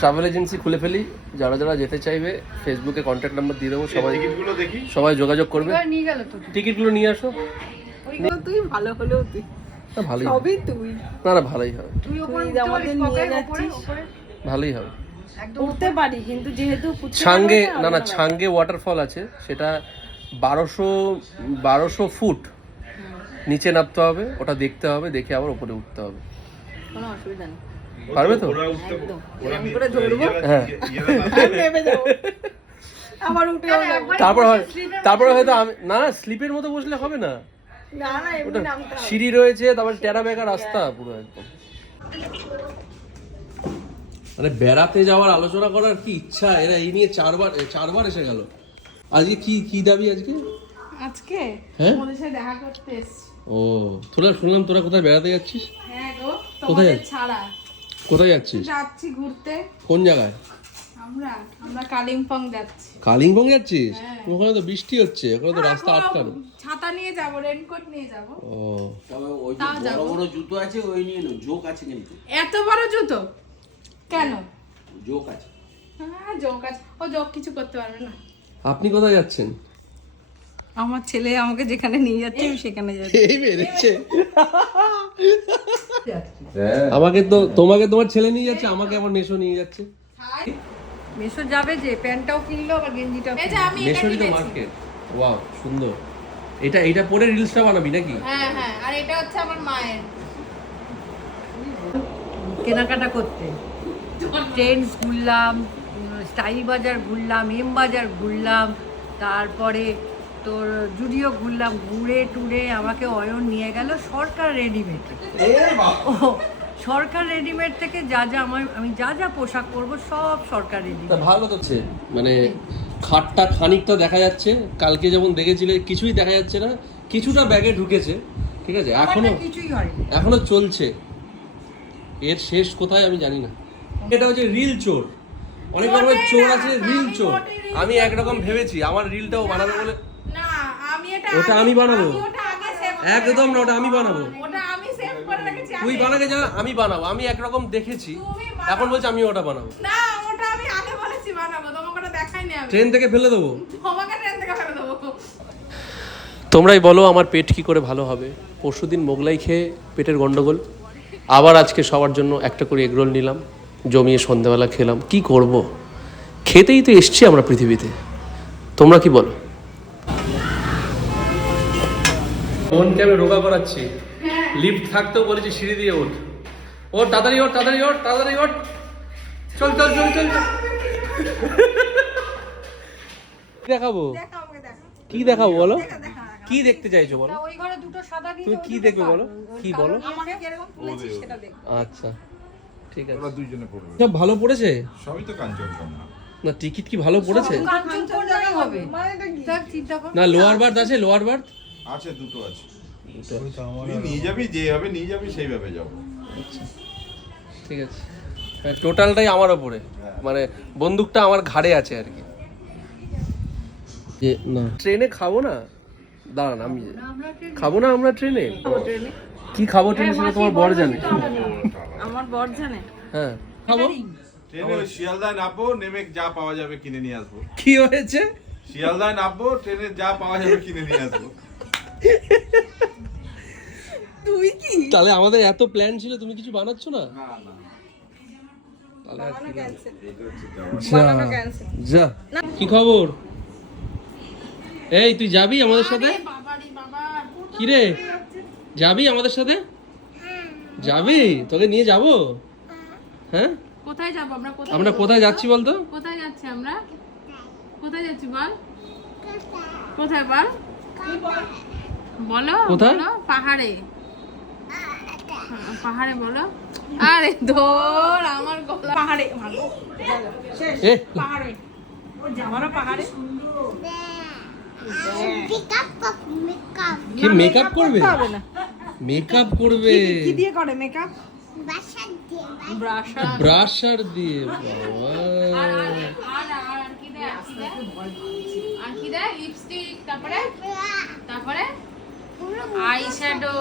Travel agency খুলে ফেলি, যারা যারা যেতে চাইবে ফেসবুকে কন্ট্যাক্ট নাম্বার দিয়ে দেবো, সবাই যোগাযোগ করবে। টিকিটগুলো নিয়ে আসো। তুই ভালো হলেও তুই ভালোই সবই তুই না ভালোই হবে, আমাদের নিয়ে যাচ্ছিস ভালোই হবে। উঠতে পারি কিন্তু যেহেতু ছাঙ্গে না ছাঙ্গে ওয়াটারফল আছে, সেটা 1200 ফুট নিচে নামতে হবে, ওটা দেখতে হবে, দেখে আবার উপরে উঠতে হবে। কোনো অসুবিধা নেই, পারবে তো? একদম এরকম করে ধরবো, হ্যাঁ নেমে যাবো আবার উঠে তারপরে হয়তো আমি না স্লিপের মতো বসলে হবে না, না না এমনি নামতে হবে। সিঁড়ি রয়েছে, তারপর টেরা বেকা রাস্তা পুরো একদম। মানে বেড়াতে যাওয়ার আলোচনা করার কি ইচ্ছা, এরা এই নিয়ে চারবার এসে গেল। আজকে কি দাবি আজকে? হ্যাঁ তোমাদের সাথে দেখা করতে এসেছি। ও শুনলাম তোরা কোথায় বেড়াতে যাচ্ছিস? হ্যাঁ গো, কোথায় তোমাদের ছাড়া কোথায় যাচ্ছিস? যাচ্ছি ঘুরতে। কোন জায়গায়? আমরা কালিম্পং যাচ্ছি। কালিম্পং যাচ্ছিস? ওখানে তো বৃষ্টি হচ্ছে, ওখানে তো রাস্তা আটকানো। ছাতা নিয়ে যাব, রেনকোট নিয়ে যাব। ও তবে ওই যে বড় বড় জুতো আছে ওই নিয়ে নাও, জোক আছে কিন্তু। এত বড় জুতো কেন? জোক আছে। হ্যাঁ জোক আছে, ও জোক কিছু করতে পারবে না। আপনি কোথায় যাচ্ছেন? আমার ছেলে আমাকে যেখানে নিয়ে যাচ্ছে আমি সেখানে যাচ্ছি। এই বেরেছে তোমাকে তোমার ছেলে নিয়ে যাচ্ছে, আমাকে আমার মেশো নিয়ে যাচ্ছে। মেশো যাবে যে প্যান্টটাও কিনলো আবার গেঞ্জিটাও এই যে আমি এটা মেশোরই তো কিনেছি। মার্কেট। ওয়াও সুন্দর। এটা পরে রিলসটা বানাবি নাকি? হ্যাঁ হ্যাঁ, আর এটা হচ্ছে আমার মায়ের। কেনাকাটা করতে ট্রেন্ডস ঘুরলাম, স্টাইল বাজার ঘুরলাম, এম বাজার ঘুরলাম, তারপরে তোর জুডিও ঘুরলাম, ঘুরে টুরে আমাকে অয়ন নিয়ে গেল সরকার রেডিমেড। ও সরকার রেডিমেড থেকে আমি যা পোশাক পরবো সব সরকার রেডিমেড। তা ভালো তো হচ্ছে, মানে খাটটা খানিকটা দেখা যাচ্ছে, কালকে যেমন দেখেছিলে কিছুই দেখা যাচ্ছে না, কিছুটা ব্যাগে ঢুকেছে, ঠিক আছে, কিছুই হয় এখনো চলছে, এর শেষ কোথায় আমি জানি না। এটা হচ্ছে রিল চোর, অনেক রকমের চোর আছে, রিল চোর। আমি একরকম ভেবেছি আমার রিলটাও বানাবে বলে। না আমি এটা ওটা আমি বানাবো, ওটা আগে সেভ একদম না, ওটা আমি বানাবো। ওটা আমি সেভ করে রেখেছি। তুই বানাকে যা, আমি বানাবো, আমি একরকম দেখেছি, এখন বলছি আমি ওটা বানাবো। না ওটা আমি আগে বলেছি বানাবো, তোমাকে ওটা দেখাইনি আমি। ট্রেন থেকে ফেলে দেবো, তোমাকে ট্রেন থেকে ফেলে দেবো। তোমরাই বলো আমার পেট কি করে ভালো হবে। পরশুদিন মোগলাই খেয়ে পেটের গন্ডগোল, আবার আজকে সবার জন্য একটা করে এগরোল নিলাম, জমিয়ে সন্ধ্যাবেলা খেলাম। কি করব, খেতেই তো এসছি আমরা পৃথিবীতে। তোমরা কি বলো? বোনকে আমি রোগা করাচ্ছি, লিফট থাকতেও বলেছি সিঁড়ি দিয়ে ওঠ, ওঠ তাড়াতাড়ি ওঠ, তাড়াতাড়ি ওঠ, তাড়াতাড়ি ওঠ, চল চল চল চল। দেখাবো কি দেখাবো বলো, কি দেখতে চাইছো বলো, ওই ঘরে দুটো সাদা তুমি কি দেখবে বলো, কি বলো? আমাকে কিরকম ফুলেছি সেটা দেখ। আচ্ছা ঠিক আছে, ওরা দুইজনে পড়বে, সব ভালো পড়েছে সবই তো কাঞ্চনজঙ্ঘা। না, টিকিট কি ভালো পড়েছে? কাঞ্চন জায়গা হবে স্যার চিন্তা করো না লোয়ার বার্থ আছে, লোয়ার বার্থ আছে, দুটো আছে। তুই নিয়ে যাবি, যেভাবে নিয়ে যাবি সেইভাবে যাবো। ঠিক আছে, টোটালটাই আমার ওপরে, মানে বন্দুকটা আমার ঘাড়ে আছে আর কি। যে না ট্রেনে খাবো না, দাঁড়ান আমি খাবো না, আমরা ট্রেনে কি খাবো, ট্রেনে সেটা তোমার বর জানে। আমার বর জানে। হ্যাঁ খাবো। ট্রেনে ওই শিয়ালদায় নামবো, নেমে যা পাওয়া যাবে কিনে নিয়ে আসবো। কি হয়েছে? শিয়ালদায় নামবো, ট্রেনে যা পাওয়া যাবে কিনে নিয়ে আসবো। তুই কি তাহলে আমাদের এত প্ল্যান ছিল, তুমি কিছু বানাচ্ছ না? না না, তাহলে আর কি ক্যান্সেল, এটা হচ্ছে বানানো ক্যান্সেল। যা কি খবর? এই তুই যাবি আমাদের সাথে? বাবারি বাবা, কি রে, যাবি আমাদের সাথে? যাবি, তোকে নিয়ে যাব। হ্যাঁ কোথায় যাব আমরা? আমরা কোথায় যাচ্ছি বলতো? কোথায় যাচ্ছি আমরা? কোথায় যাচ্ছি বল? কোথায় বল? বলো কোথায়? বলো। পাহাড়ে। পাহাড়ে বলো। আরে ধর আমার গলা। পাহাড়ে ভালো। শেষ। এ পাহাড়ে। ও যাবারও পাহাড়ে। কি মেকআপ করবে? হবে না। মেকআপ করবে কি দিয়ে করে মেকআপ? ব্রাশার দিয়ে। বাবা আর কি দেয়? আর কি দেয়? লিপস্টিক, তারপরে আই শ্যাডো।